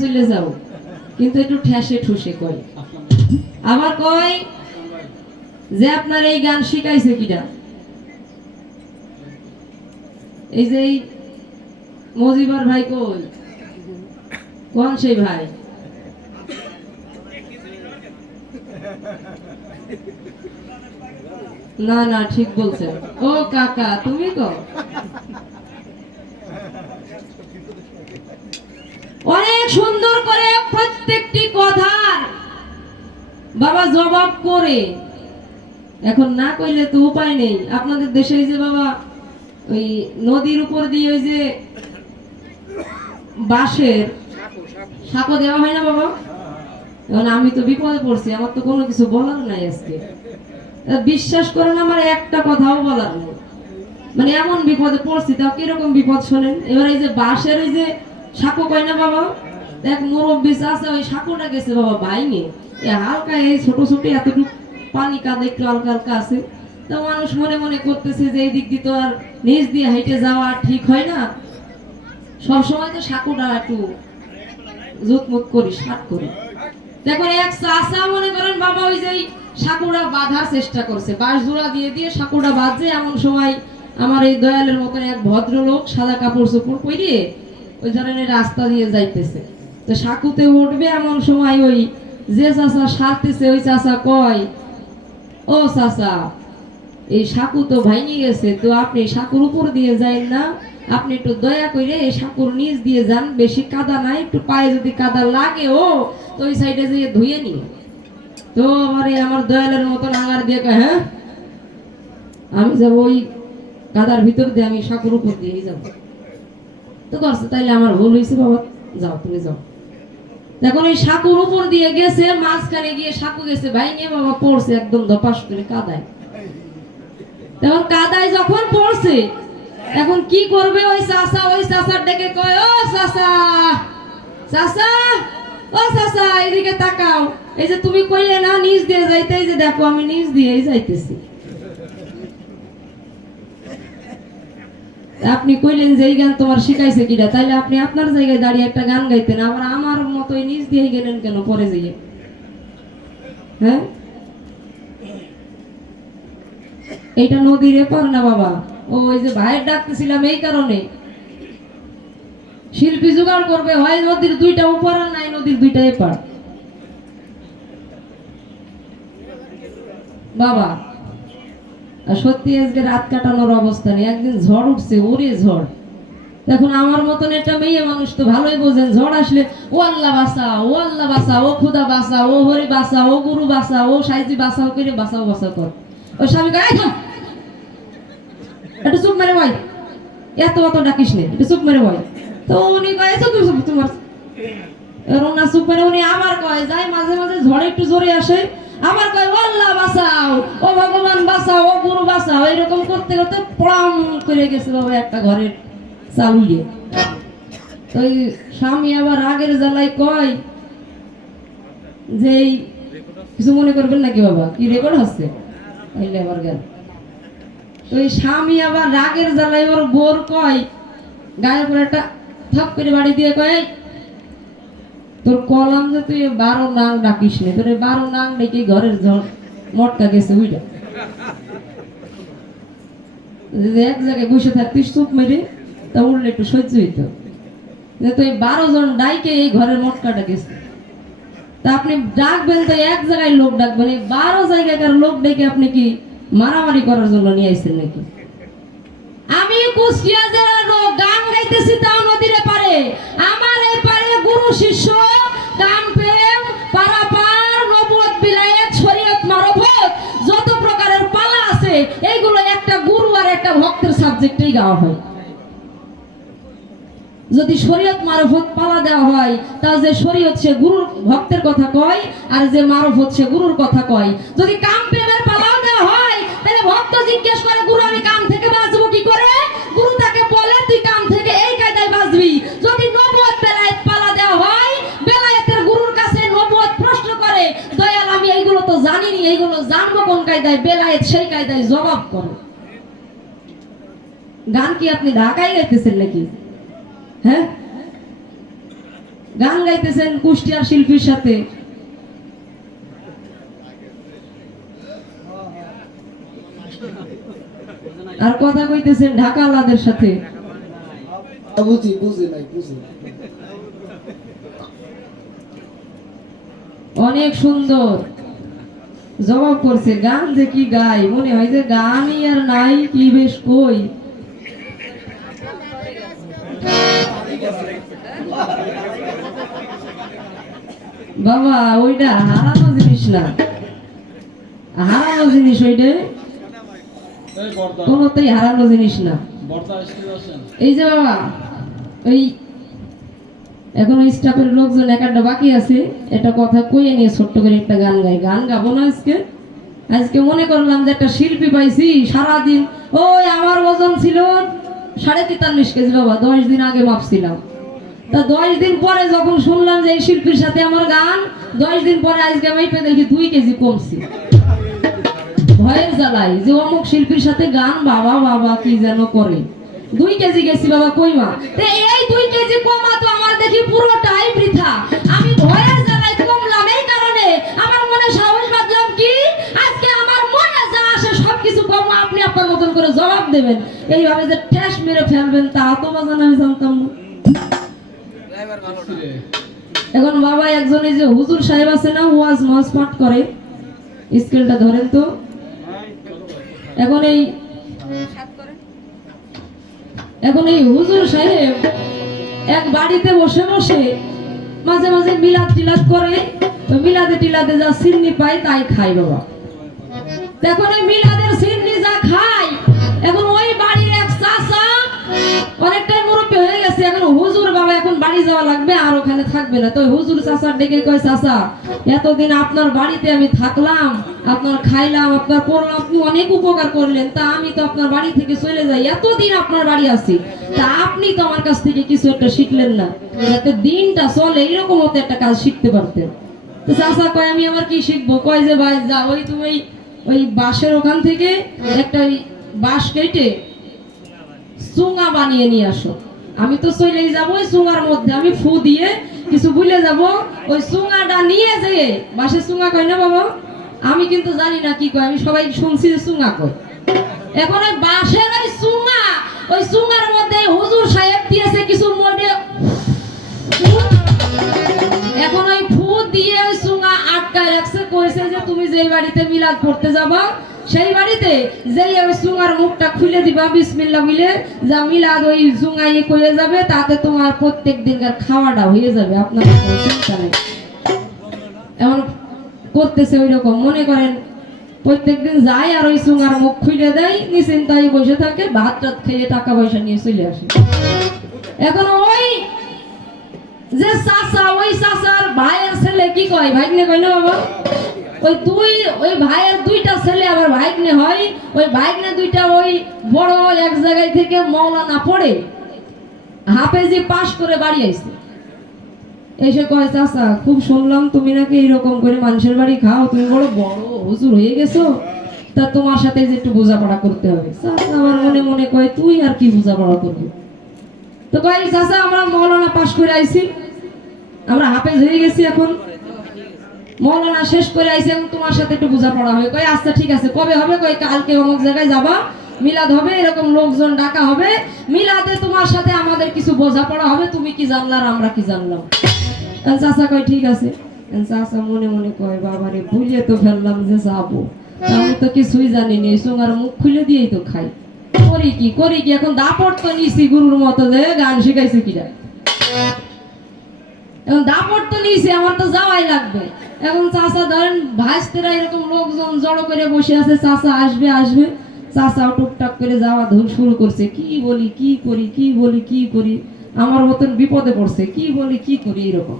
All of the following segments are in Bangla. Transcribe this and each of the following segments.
চলে যাও। কিন্তু একটু ঠেসে ঠুসে কয়। আবার কয় যে আপনার এই গান শিখাইছে কিটা এই যে মজিবর ভাই কই? কোন সেই ভাই? না না, ঠিক বলছেন। ও কাকা, তুমি কো বাবা জবাব করে। এখন না কইলে তো উপায় নেই। আপনাদের দেশে যে বাবা, ওই নদীর উপর দিয়ে ওই যে বাঁশের সাঁকো দেওয়া হয় না বাবা? এখন আমি তো বিপদে পড়ছি, আমার তো কোনো কিছু বলার নাই আজকে। বিশ্বাস করেন আমার একটা কথাও বলার নেই। মানে এমন বিপদে পড়ছি, তাও কীরকম বিপদ শোনেন? এবার এই যে বাঁশের ওই যে সাঁকো কয় না বাবা? এক মুরব্বী আছে ওই সাঁকোটা গেছে বাবা বাইনে হালকা এই ছোট ছোট এতটুকু পানি কাদা, একটু হালকা হালকা আছে। তো মানুষ মনে মনে করতেছে যে এই দিক দিয়ে তো আর নিচ দিয়ে হাইটে যাওয়া ঠিক হয় না। সব সময় তো সাঁকোটা একটু জুতমুত করি, সাত করি। দেখুন, এক চাষা মনে করেন, বাবা ওই যে সাঁকুড়া বাঁধার চেষ্টা করছে। বাঁশ জোড়া দিয়ে দিয়ে সাঁকুড়া বাঁধছে, এমন সময় আমার এই দয়ালের মতন এক ভদ্রলোক সাদা কাপড় চোপড় পরিয়ে ওই ধরনের রাস্তা দিয়ে যাইতেছে। তো সাঁকুতে উঠবে এমন সময় ওই যে চাষা সারতেছে, ওই চাষা কয়, ও চাষা এই সাঁকু তো ভাঙে গেছে, তো আপনি সাঁকুর উপর দিয়ে যাই না। আপনি একটু দয়া করে এই সাঁকুর নিচ দিয়ে যান, বেশি কাদা নাই, একটু পায়ে যদি কাদা লাগে ও, তো ওই সাইডে যেয়ে ধুয়ে নি তো আমার আমার দয়ালের মতন আঙার দিয়ে কয় হ্যাঁ আমি যাব ওই কাদার ভিতর দিয়ে, আমি সাঁকুর উপর দিয়ে যাব। তো করছে, তাইলে আমার ভুল হয়েছে বাবা, যাও, তুমি যাও। দেখুন এই সাঁকুর উপর দিয়ে গেছে, মাঝখানে গিয়ে সাঁকু গেছে বাবা পড়ছে একদম করে কাদায়। তখন কাদায় যখন পড়ছে, এখন কি করবে ওই চাষা ওই চাষার ডেকে কয়, ও চাষা চাষা ও চাষা এদিকে তাকাও। এই যে তুমি কইলে না, নিচ দিয়ে যাইতে, এই যে দেখো, আমি নিচ দিয়েই যাইতেছি। আপনি কইলেন যে এই গান তোমার শিখাইছে কিনা তাইলে আপনি আপনার জায়গায় দাঁড়িয়ে একটা গান গাইতেন, আবার আমার মতোই নিচ দিয়ে গেলেন কেন পরে যাইয়ে হ্যাঁ? এইটা নদীর এপার না বাবা? ও ওই যে ভাইয়ের ডাকতেছিলাম এই কারণে। শিল্পী জোগাড় করবে, হয় নদীর দুইটা উপর আর নাই নদীর দুইটা এপার। বাবা সত্যি আজকে রাত কাটানোর অবস্থা নেই। একদিন ঝড় উঠছে, ওরে ঝড়। দেখুন, আমার মতন একটা মেয়ে মানুষ তো ভালোই বোঝেন ঝড় আসলে, ও আল্লাহ বাসা, ও আল্লাহ বাসা, ও খুদা বাসা, ও হরি বাসা, ও গুরু বাসা, ও সাইজি বাসাও করে বাসাও বাসা কর। ও স্বামী গায়ে থাম। একটু চুপ মেরে ভাই এত অত ডাকিস নে, একটু চুপ মেরে ভাই তো উনি কয় চুপ চুপ তোমার রোনা চুপ মেরে উনি আবার কয় যায় মাঝে মাঝে ঝড়ে একটু জোরে আসে আবার কয়, আল্লাহ বাঁচাও, ও ভগবান বাঁচাও, ও গুরু বাঁচাও। এরকম করতে করতে পড়াম করে গেছে বাবা একটা ঘরের চাউলিয়ে তো ওই স্বামী আবার আগের জ্বালাই কয় যে কিছু মনে করবেন নাকি বাবা? কি রেকর্ড হচ্ছে তাইলে আবার গেল ওই স্বামী আবার রাগের জ্বালাই ওর বোর কয় গায়ের উপর একটা থাপ করে বাড়ি দিয়ে কয় তোর কলাম যে তুই বারো নাং ডাকিস নে, তোর বারো নাং ডেকে ঘরের ঝড় মটকা গেছে যদি এক জায়গায় বসে থাকতিস মেরে, তা একটু সহ্য হইতো। যে তুই বারো জন ডাইকে এই ঘরের মটকাটা গেছে। তা আপনি ডাকবেন তো এক জায়গায় লোক ডাকবেন, এই বারো জায়গাকার লোক ডেকে আপনি কি মারামারি করার জন্য নিয়ে আইছেন নাকি? আমি কুষ্টিয়া জেলার লোক, গান গাইতেছি তাও নদীরে পারে আমার এই পারে গুরু শিষ্য মারফত পালা যদি শরীয়ত, মারফত পালা দেওয়া হয় তা যে শরীয়ত সে গুরুর ভক্তের কথা কয়, আর যে মারফত সে গুরুর কথা কয়। যদি কাম প্রেমের পালাও দেওয়া হয়, তাহলে ভক্ত জিজ্ঞেস করে, গুরু, আমি কাম থেকে জানিনি এইগুলো জানব কোন কায়দায় বেলায়েত সেই কায়দায় জবাব করে। গান কি আপনি ঢাকায় গাইতেছেন নাকি? হ্যাঁ? গান গাইতেছেন কুষ্টিয়ার শিল্পীর সাথে? আর কথা কইতেছেন ঢাকা আলাদের সাথে? বুঝি বুঝি নাই বুঝি অনেক সুন্দর। জবাব করছে গান যে কি গাই? মনে হয় যে গানই আর নাই কি বেশ কই? বাবা ওইটা হারানো জিনিস না। হারানো জিনিস ওইটা? কোনোতেই হারানো জিনিস না। এই যে বাবা ওই এখন স্টাফের লোকজন এক একটা বাকি আছে। একটা কথা কইয়ে নিয়ে ছোট্ট করে একটা গান গাই। গান গাবো না আজকে? আজকে মনে করলাম যে একটা শিল্পী পাইছি, সারাদিন, ওই আমার ওজন ছিল সাড়ে তেতাল্লিশ কেজি বাবা, দশ দিন আগে মাপছিলাম তা দশ দিন পরে যখন শুনলাম যে এই শিল্পীর সাথে আমার গান, দশ দিন পরে আজকে মাইপে দেখি দুই কেজি কমছি। ভয়ের জ্বালাই যে অমুক শিল্পীর সাথে গান বাবা বাবা কি যেন করে। দুই কেজি গেছি বাবা কইমা এই দুই কেজি কমা তো দেখি পুরোটাই বৃথা। আমি ভয়ের জ্বালাই কমলাম এই কারণে আমার মনে সাহস বাঁধলাম কি? আজকে আমার মনে যা আসে সবকিছু কম আপনি আপনার মতন করে জবাব দেবেন। এইভাবে যে ঠেস মেরে ফেলবেন তা তো বাজান আমি জানতাম না। এখন বাবা একজন এই যে হুজুর সাহেব আছে না ওয়াজ মাস পাঠ করে। স্কেলটা ধরেন তো। এখন এই এখন এই হুজুর সাহেব এক বাড়িতে বসে বসে মাঝে মাঝে মিলাদ টিলাদ করে, তো মিলাদে টিলাদে যা সিন্নি পাই তাই খাই বাবা। দেখো ওই মিলাদের সিন্নি যা খায় এখন ওই অনেকটাই মুরব্বী হয়ে গেছে, এখন হুজুর বাবা এখন বাড়ি যাওয়া লাগবে আর ওখানে থাকবে না। তো হুজুর ডেকে কয় এতদিন আপনার বাড়িতে আমি থাকলাম, আপনার খাইলাম, আপনার পড়লাম আপনি অনেক উপকার করলেন, তা আমি তো আপনার বাড়ি থেকে চলে যাই, এতদিন আপনার বাড়ি আছি, তা আপনি তো আমার কাছ থেকে কিছু একটা শিখলেন না। যাতে দিনটা চলে, এরকম মতো একটা কাজ শিখতে পারতেন। তো চাচা কয়, আমি আমার কি শিখব? কয় যে, ভাই, যা, ওই তুমি ওই- ওই বাঁশের ওখান থেকে একটা ওই বাঁশ কেটে চুঙা বানিয়ে নিয়ে আসো। আমি তো চলেই যাব ওই চুঙার মধ্যে। আমি ফু দিয়ে কিছু বুঝলে যাব। ওই চুঙাটা নিয়ে যেয়ে বাসের চুঙা কয় না বাবা? আমি কিন্তু জানি না কি কয়। আমি সবাই শুনছি যে চুঙা কয়। এখন ওই বাঁশের ওই চুঙা, ওই চুঙার মধ্যে হুজুর সাহেব দিয়েছে কিছু মডে এখন ওই ফু দিয়ে ওই চুঙা আটকায় রাখছে। কইছে যে তুমি যেই বাড়িতে মিলাদ পড়তে যাবা সেই বাড়িতে যেই ওই চুঙার মুখটা খুলে দিবা, বিসমিল্লাহ বলে যা মিলাদ ওই চুঙা ইয়ে করে যাবে, তাতে তোমার প্রত্যেক দিনকার খাওয়াটা হয়ে যাবে, আপনার চিন্তা নেই। এমন করতেছে ওই রকম মনে করেন প্রত্যেক দিন যায় আর ওই চুঙার মুখ খুলে দেয়, নিশ্চিন্তায় বসে থাকে, ভাত টাত খেয়ে টাকা পয়সা নিয়ে চলে আসে। এখন ওই যে চাচা, ওই চাচার ভাইয়ের ছেলে কি কয়? ভাইকনে কয় না বাবা? ওই দুই, ওই ভাইয়ের দুইটা ছেলে আবার ভাইকনে হয়, ওই ভাইকনে দুইটা ওই বড় এক জায়গায় থেকে মৌলানা পড়ে, হাফেজি পাশ করে বাড়ি আইছে। এসে কয়, চাচা, খুব শুনলাম তুমি নাকি এরকম করে মানুষের বাড়ি খাও, তুমি বড় বড় হুজুর হয়ে গেছো। তা তোমার সাথে যে একটু বোঝাপড়া করতে হবে। চাচা আমার মনে মনে কয়, তুই আর কি বোঝাপড়া করবি? তো কয়, চাচা, আমরা মৌলানা পাশ করে আইছি, আমরা হাফেজ হয়ে গেছি এখন। মৌলানা শেষ করে এখন তোমার সাথে একটু বোঝাপড়া হবে কয় আচ্ছা ঠিক আছে, কবে হবে? কয়, কালকে অমুক জায়গায় যাবা, মিলাদ হবে, এরকম লোকজন ডাকা হবে। মিলাদে তোমার সাথে আমাদের কিছু বোঝাপড়া হবে, তুমি কি জানলা আর আমরা কি জানলাম? চাচা কয়, ঠিক আছে। চাচা মনে মনে কয়, বাবারে ভুলিয়ে তো ফেললাম যে যাব। আমি তো কিছুই জানি নি সোঙার মুখ খুলে দিয়েই তো খাই। করি কি করি কি, এখন দাপট তো নিছি গুরুর মতো যে গান শিখাইছে কিরা। এখন দাপট তো নিয়েছি আমার তো যাওয়াই লাগবে। এখন চাচা ধরেন ভাইস্তেরা এরকম লোকজন জড়ো করে বসে আছে, চাচা আসবে আসবে। চাচাও টুকটাক করে যাওয়া ধর শুরু করছে। কি বলি, কি করি, কি বলি, কি করি? আমার মতন বিপদে পড়ছে। কি বলি, কি করি এরকম।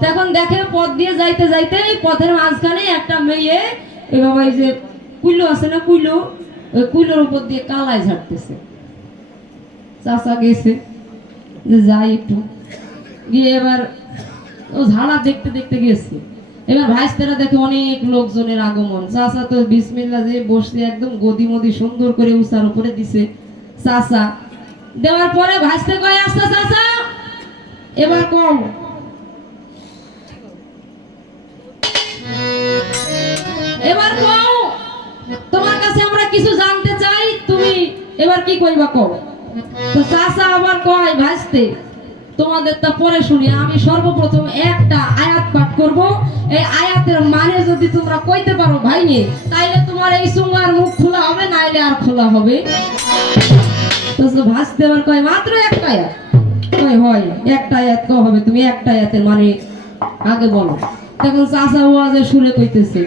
তখন দেখে পথ দিয়ে যাইতে যাইতে পথের মাঝখানে একটা মেয়ে এই বাবা এই যে কুইলো আছে না কুইলো? ওই কুইলোর উপর দিয়ে কালাই ঝাড়তেছে। চাচা গেছে। যে যাই একটু। গিয়ে এবার ও ঝাড়া দেখতে দেখতে গেছে। এবার ভাইস ভাইস্তারা দেখে অনেক লোকজনের আগমন। চাষা তো বিসমিল্লা যে বসতে একদম গদি মদি সুন্দর করে উষার উপরে দিছে। চাষা দেওয়ার পরে ভাইস্তে কয়ে আসতে আচ্ছা চাষা এবার কম এবার কও, তোমার কাছে আমরা কিছু জানতে চাই, তুমি এবার কি কইবা কও? তো চাষা আবার কয়, ভাইস্তে তোমাদের তা পরে শুনি, আমি সর্বপ্রথম একটা আয়াত পাঠ করব। এই আয়াতের মানে যদি তোমরা কইতে পারো ভাইনে, তাইলে তোমার এই সুমার মুখ খোলা হবে, নাইলে আর খোলা হবে। তো ভাসতে আবার কয়, মাত্র একটা আয়াত? হয়, একটা আয়াত কও হবে, তুমি একটা আয়াতের মানে আগে বলো। তখন চাচা ওয়াজে সুরে কইতেছে,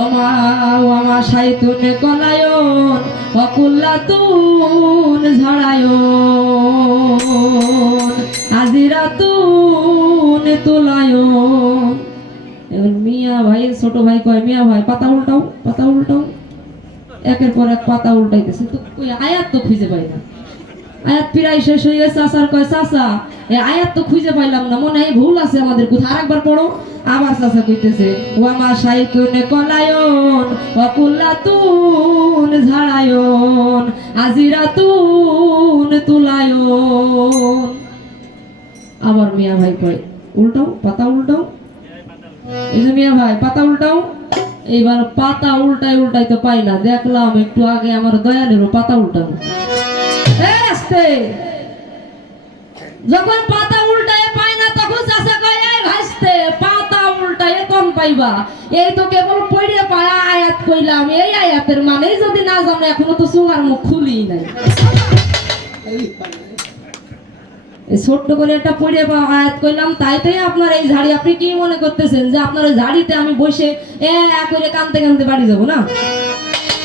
ওমা ওমা সাইতুনে কলায়ন, অকুল্লাতুন ঝড়ায়ন। মিয়া ভাই, ছোট ভাই কয়, মিয়া ভাই, পাতা উল্টাও পাতা উল্টাও। একের পর এক পাতা উল্টাইতেছে। আয়াত তো খুঁজে শেষ হয়ে কয় এ আয়াত তো খুঁজে পাইলাম না, মনে হয় ভুল আছে আমাদের কোথাও। আরেকবার পড়ো। আবার চাচা কইতেছে ও ওয়ামা সাইতুনে কলায়ন ঝাড়ায়ন আজিরাতুন তুলায়ন। আবার মিয়া ভাই কয়, উল্টাও, পাতা উল্টাও। এই যে মিয়া ভাই, পাতা উল্টাও। এইবার পাতা উল্টাই উল্টাই তো পাই না, দেখলাম একটু আগে আমার দয়ালেরও পাতা উল্টানো। আস্তে যখন পাতা উল্টায় পাই না, তখন চাষা কয় ভাসতে পাতা উল্টায় কম পাইবা। এই তো কেবল পড়ে পায় আয়াত কইলাম, এই আয়াতের মানে যদি না জানো, এখনও তো সুগার মুখ খুলি নাই। ছোট্ট করে একটা পড়ে আয়াত কইলাম তাইতেই আপনার এই ঝাড়ি। আপনি কি মনে করতেছেন যে আপনার ঝাড়িতে আমি বসে এ করে কানতে কানতে বাড়ি যাব না?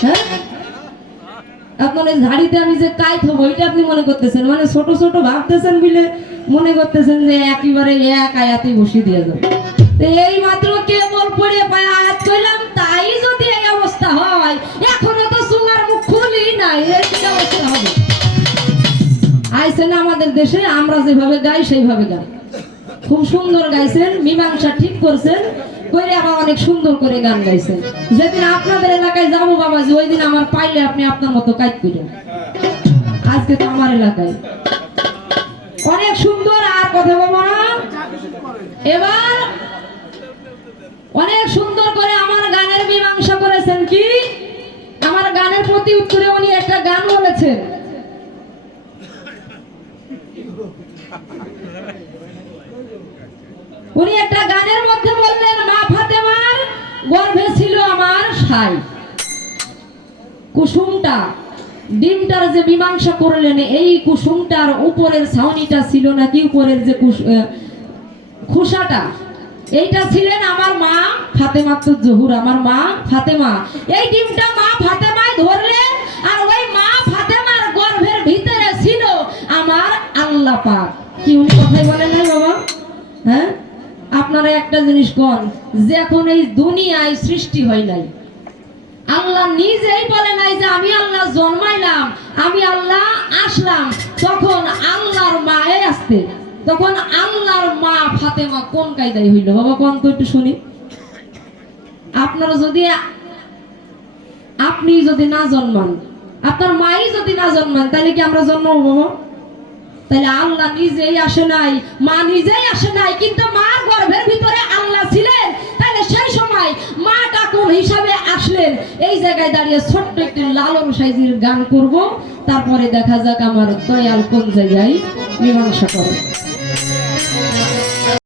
হ্যাঁ? আপনার এই ঝাড়িতে আমি যে ওইটা আপনি মনে করতেছেন? মানে ছোট ছোট ভাবতেছেন বলে মনে করতেছেন যে একেবারে এক আয়াতে বসিয়ে দিয়ে যাব। এই মাত্র কেবল পড়ে পায় আয়াত কইলাম তাই যদি এই অবস্থা হয় আইসেন আমাদের দেশে, আমরা যেভাবে গাই, সেইভাবে গাই। খুব সুন্দর গাইছেন, মীমাংসা ঠিক করছেন অনেক সুন্দর করে গান গাইছেন। যেদিন আপনাদের এলাকায় যাব ওই দিন আমার পাইলে আপনি আপনার মতো করেন আজকে তো আমার এলাকায়। অনেক সুন্দর, আর কথা বলব না। এবার অনেক সুন্দর করে আমার গানের মীমাংসা করেছেন কি? আমার গানের প্রতি উত্তরে উনি একটা গান বলেছেন। উনি একটা গানের মধ্যে বললেন, মা ফাতেমার গর্ভে ছিল আমার সাই কুসুমটা, ডিমটার যে মীমাংসা করলেন, এই কুসুমটার উপরের ছাউনিটা ছিল নাকি উপরের যে খোসাটা? এইটা ছিলেন আমার মা ফাতেমা তো জহুর আমার মা ফাতেমা। এই ডিমটা মা ফাতেমায় ধরলেন আর ওই মা ফাতেমার গর্ভের ভিতরে ছিল আমার আল্লাহ পাক কি কথাই না বাবা? হ্যাঁ? আপনারা একটা জিনিস কন যখন এই দুনিয়ায় সৃষ্টি হয় নাই। আল্লাহ নিজেই বলে নাই যে আমি আল্লাহ জন্মাইলাম, আমি আল্লাহ আসলাম। তখন আল্লাহর মায়ে আসতে, তখন আল্লাহর মা ফাতেমা কোন কায়দায় হইল? বাবা, কোন তো একটু শুনি। আপনারা যদি আপনি যদি না জন্মান, আপনার মাই যদি না জন্মান, তাহলে কি আমরা জন্মাবো বাবা? তাহলে আল্লাহ নিজেই আসে নাই, মা নিজেই আসে নাই, কিন্তু মার গর্ভের ভিতরে আল্লাহ ছিলেন। তাহলে সেই সময় মা কোন হিসাবে আসলেন। এই জায়গায় দাঁড়িয়ে ছোট্ট একটি লালন সাইজির গান করব। তারপরে দেখা যাক আমার দয়াল কোন জায়গায় মীমাংসা করে